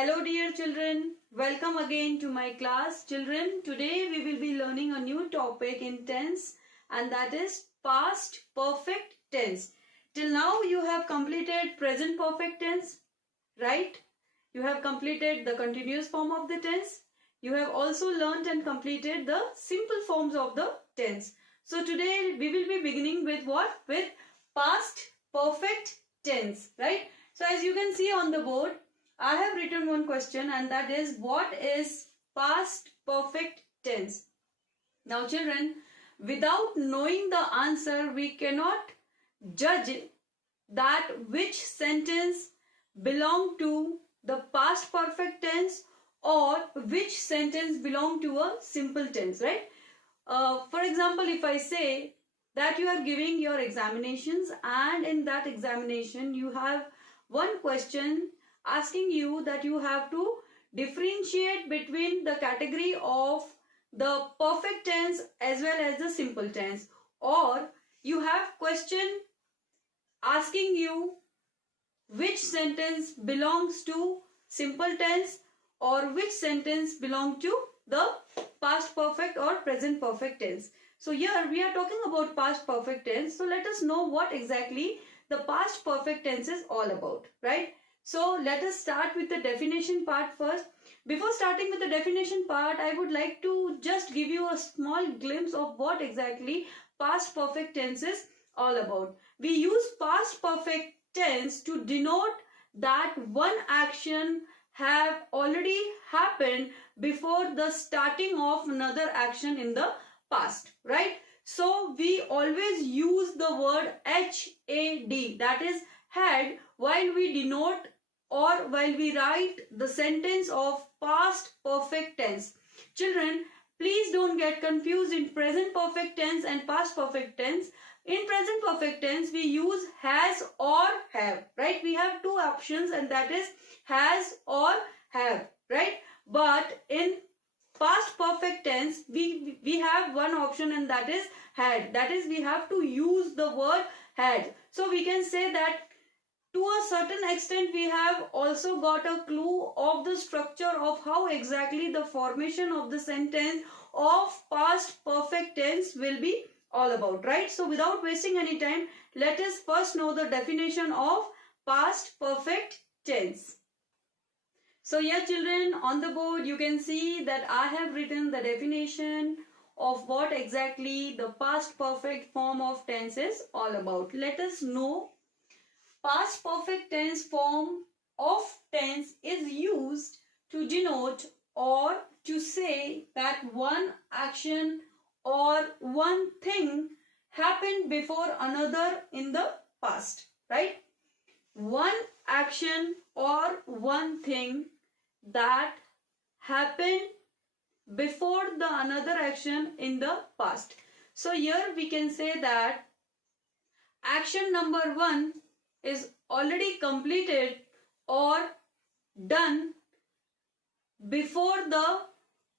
Hello dear children, welcome again to my class. Children, today we will be learning a new topic in tense and that is past perfect tense. Till now you have completed present perfect tense, right? You have completed the continuous form of the tense. You have also learnt and completed the simple forms of the tense. So today we will be beginning with what? With past perfect tense, right? So as you can see on the board, I have written one question and that is, what is past perfect tense? Now children, without knowing the answer, we cannot judge that which sentence belong to the past perfect tense or which sentence belong to a simple tense, right? For example, if I say that you are giving your examinations and in that examination you have one question asking you that you have to differentiate between the category of the perfect tense as well as the simple tense, or you have question asking you which sentence belongs to simple tense or which sentence belong to the past perfect or present perfect tense. So here we are talking about past perfect tense. So let us know what exactly the past perfect tense is all about, right? So let us start with the definition part first. Before starting with the definition part, I would like to just give you a small glimpse of what exactly past perfect tense is all about. We use past perfect tense to denote that one action have already happened before the starting of another action in the past, right? So we always use the word HAD, that is had, while we denote or while we write the sentence of past perfect tense. Children, please don't get confused in present perfect tense and past perfect tense. In present perfect tense, we use has or have, right? We have two options and that is has or have, right? But in past perfect tense, we have one option and that is had. That is, we have to use the word had. So we can say that to a certain extent we have also got a clue of the structure of how exactly the formation of the sentence of past perfect tense will be all about, right? So without wasting any time, let us first know the definition of past perfect tense. So here children, on the board you can see that I have written the definition of what exactly the past perfect form of tense is all about. Let us know. Past perfect tense form of tense is used to denote or to say that one action or one thing happened before another in the past, right? One action or one thing that happened before the another action in the past. So here we can say that action number 1 is already completed or done before the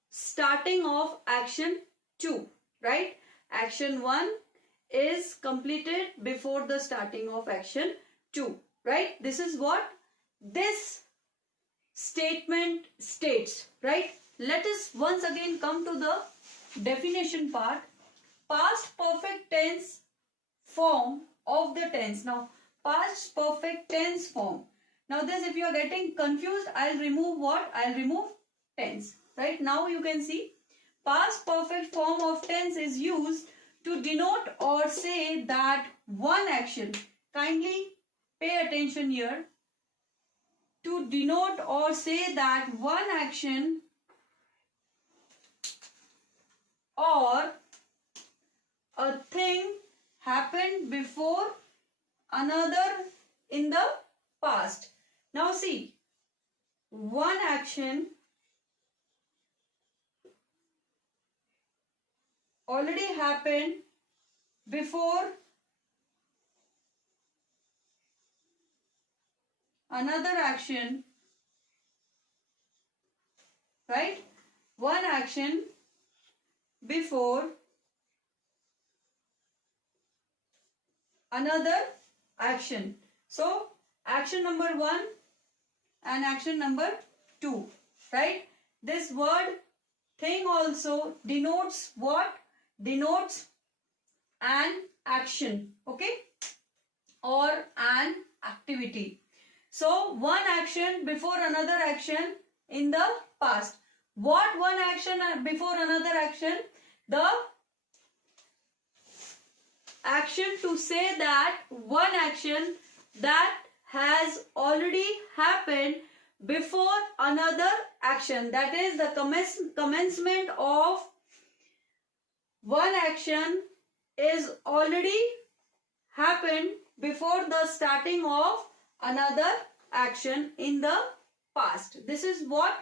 starting of action 2, right? Action 1 is completed before the starting of action 2, right? This is what this statement states, right? Let us once again come to the definition part. Past perfect tense form of the tense. Now, past perfect tense form. Now this, if you are getting confused, I'll remove what? I'll remove tense. Right now you can see past perfect form of tense is used to denote or say that one action. Kindly pay attention here. To denote or say that one action or a thing happened before another in the past. Now see, one action already happened before another action, right? One action before another action. So action number 1 and action number to, right? This word thing also denotes what? Denotes an action, okay, or an activity. So one action before another action in the past. What one action before another action? The action to say that one action that has already happened before another action. That is the commencement of one action is already happened before the starting of another action in the past. This is what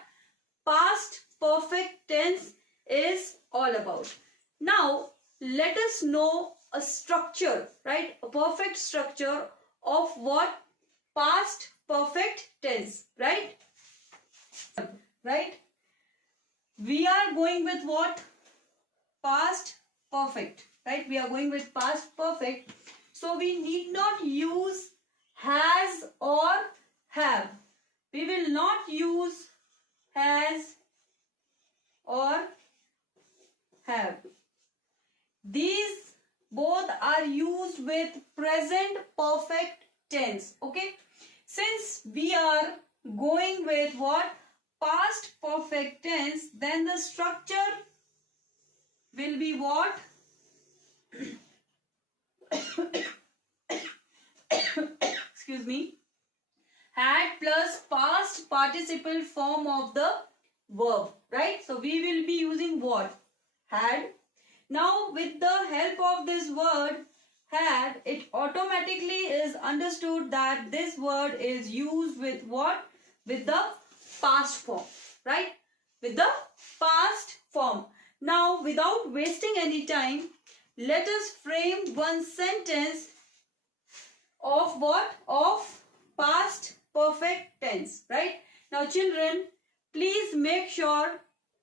past perfect tense is all about. Now, let us know a structure, right? A perfect structure of what? Past perfect tense, right? Right? We are going with what? Past perfect, right? We are going with past perfect. So we need not use has or have. We will not use has or have. These both are used with present perfect tense, okay? Since we are going with what? Past perfect tense, then the structure will be what? Excuse me. Had plus past participle form of the verb, right? So we will be using what? Had. Now with the help of this word had, it automatically is understood that this word is used with what? With the past form, right? With the past form. Now without wasting any time, let us frame one sentence of what? Of past perfect tense, right? Now children, please make sure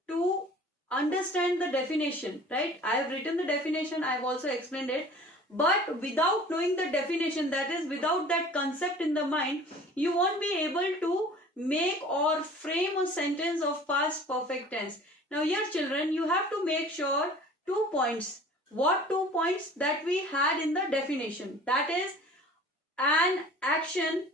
to understand the definition, right? I have written the definition, I have also explained it, but without knowing the definition, that is without that concept in the mind, you won't be able to make or frame a sentence of past perfect tense. Now here children, you have to make sure 2 points. What 2 points? That we had in the definition. That is an action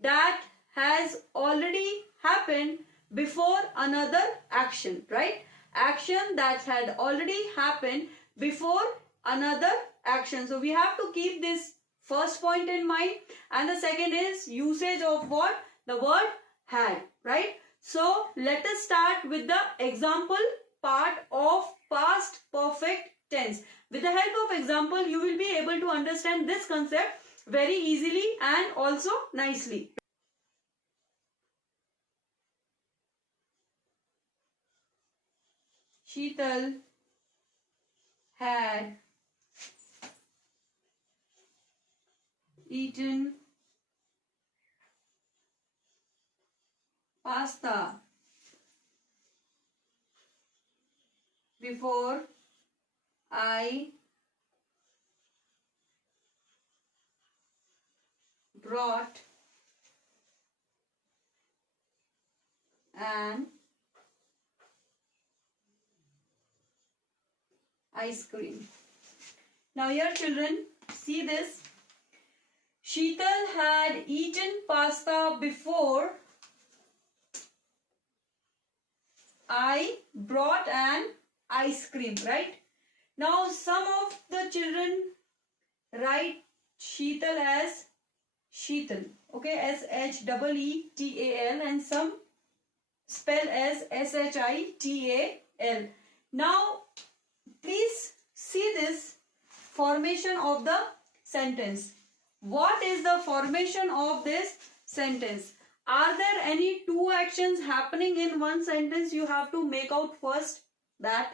that has already happened before another action, right? Action that had already happened before another action. So we have to keep this first point in mind, and the second is usage of what? The word had, right? So let us start with the example part of past perfect tense. With the help of example, you will be able to understand this concept very easily and also nicely. Sheetal had eaten pasta before I brought an ice cream. Now here children, see this. Sheetal had eaten pasta before I brought an ice cream, right? Now some of the children write Sheetal as Sheetal, okay, S-H-E-E-T-A-L, and some spell as S-H-I-T-A-L. Now please see this formation of the sentence. What is the formation of this sentence? Are there any two actions happening in one sentence? You have to make out first that.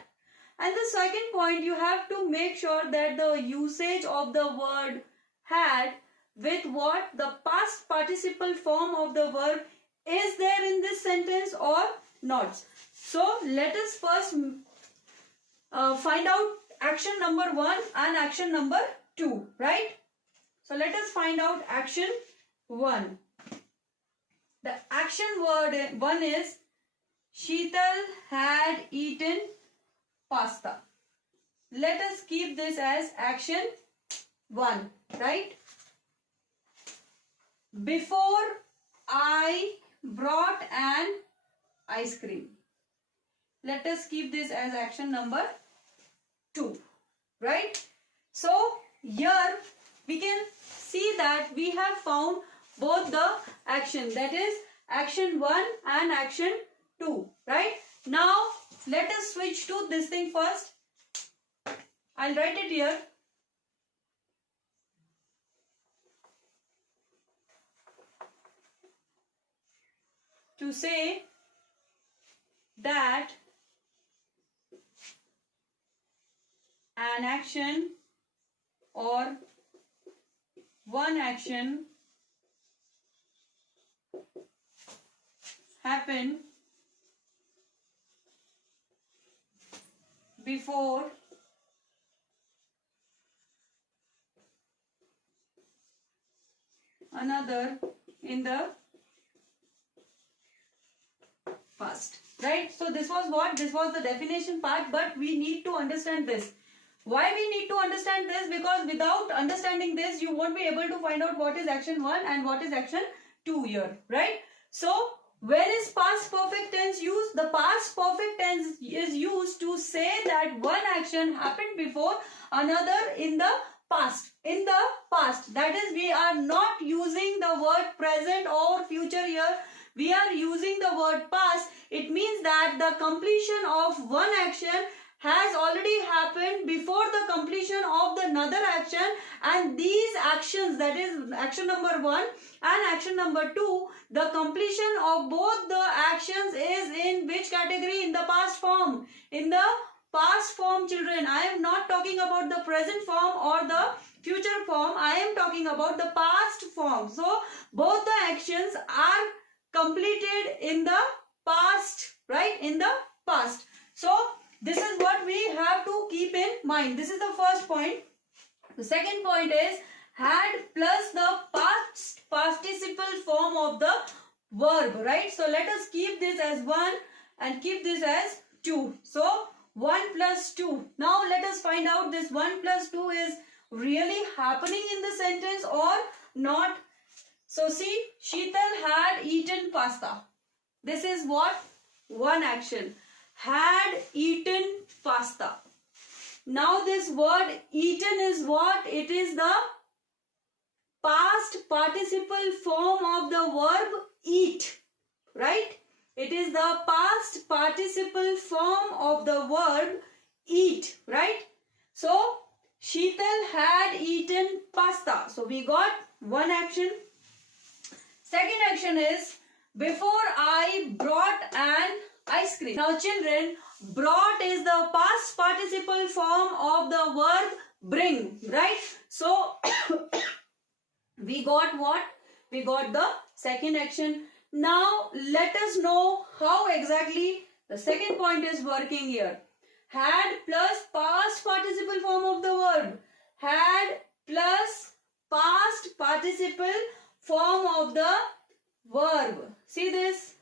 And the second point, you have to make sure that the usage of the word had with what? The past participle form of the verb is there in this sentence or not. So let us first find out action number 1 and action number 2, right? So let us find out action 1. The action word 1 is Sheetal had eaten pasta. Let us keep this as action 1, right? Before I brought an ice cream. Let us keep this as action number 2, right? So here we can see that we have found both the action, that is action 1 and action 2, right? Now let us switch to this thing first. I'll write it here. To say that an action or one action happened before another in the past, right? So this was what? This was the definition part, but we need to understand this. Why we need to understand this? Because without understanding this, you won't be able to find out what is action 1 and what is action 2 here, right? So when is past perfect tense used? The past perfect tense is used to say that one action happened before another in the past. In the past, that is, we are not using the word present or future here. We are using the word past. It means that the completion of one action has already happened before the completion of the another action, and these actions, that is action number 1 and action number 2, the completion of both the actions is in which category? In the past form. In the past form, children. I am not talking about the present form or the future form. I am talking about the past form. So both the actions are completed in the past, right? In the past. So this is what we have to keep in mind. This is the first point. The second point is had plus the past participle form of the verb, right? So let us keep this as 1 and keep this as 2. So 1 plus 2. Now let us find out this 1 plus 2 is really happening in the sentence or not. So see, Sheetal had eaten pasta. This is what? One action. Had eaten pasta. Now this word eaten is what? It is the past participle form of the verb eat, right? It is the past participle form of the verb eat, right? So Sheetal had eaten pasta. So we got one action. Second action is before I brought an ice cream. Now children, brought is the past participle form of the verb bring, right? So we got what? We got the second action. Now let us know how exactly the second point is working here. Had plus past participle form of the verb. Had plus past participle form of the verb. See this?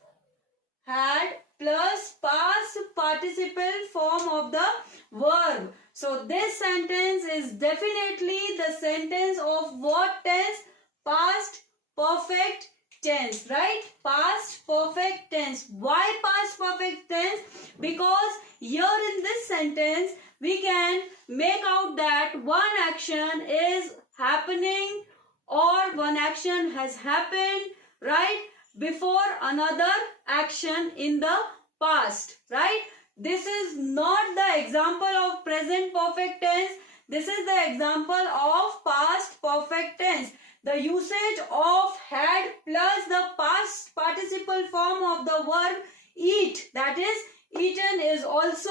Had plus past participle form of the verb. So this sentence is definitely the sentence of what tense? Past perfect tense, right? Past perfect tense. Why past perfect tense? Because here in this sentence we can make out that one action is happening or one action has happened, right, before another action in the past, right? This is not the example of present perfect tense. This is the example of past perfect tense. The usage of had plus the past participle form of the verb eat, that is eaten, is also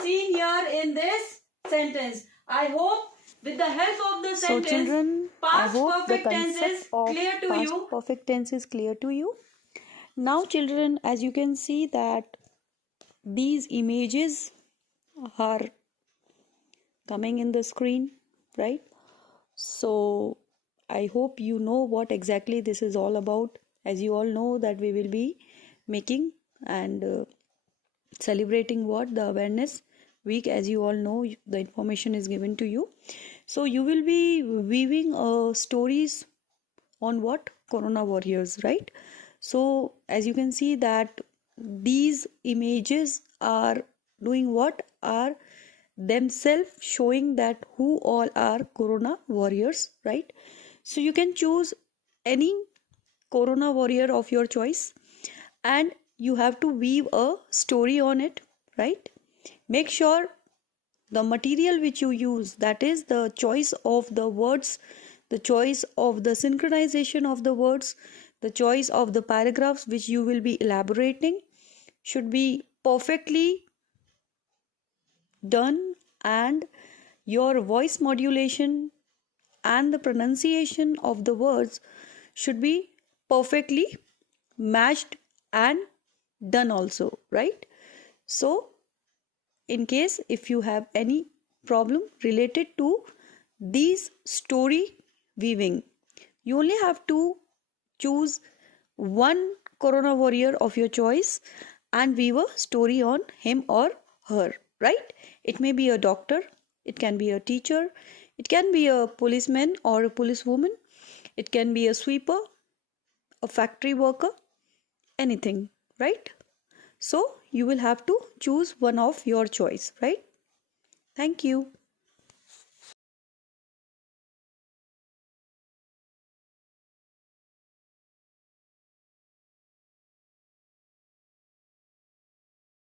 seen here in this sentence. I hope with the help of the sentence, children, past perfect tense is clear to you. Past perfect tense is clear to you. Now children, as you can see that these images are coming in the screen, right? So I hope you know what exactly this is all about. as you all know that we will be making and celebrating what the awareness week. As you all know, the information is given to you. So you will be weaving stories on what corona warriors, right? So as you can see that these images are doing what, are themselves showing that who all are corona warriors, right? So you can choose any corona warrior of your choice and you have to weave a story on it, right? Make sure the material which you use, that is the choice of the words, the choice of the synchronization of the words, the choice of the paragraphs which you will be elaborating, should be perfectly done, and your voice modulation and the pronunciation of the words should be perfectly matched and done also, right? So in case if you have any problem related to these story weaving, you only have to choose one corona warrior of your choice and weave a story on him or her, right? It may be a doctor, it can be a teacher, it can be a policeman or a policewoman, it can be a sweeper, a factory worker, anything, right? So you will have to choose one of your choice, right? Thank you.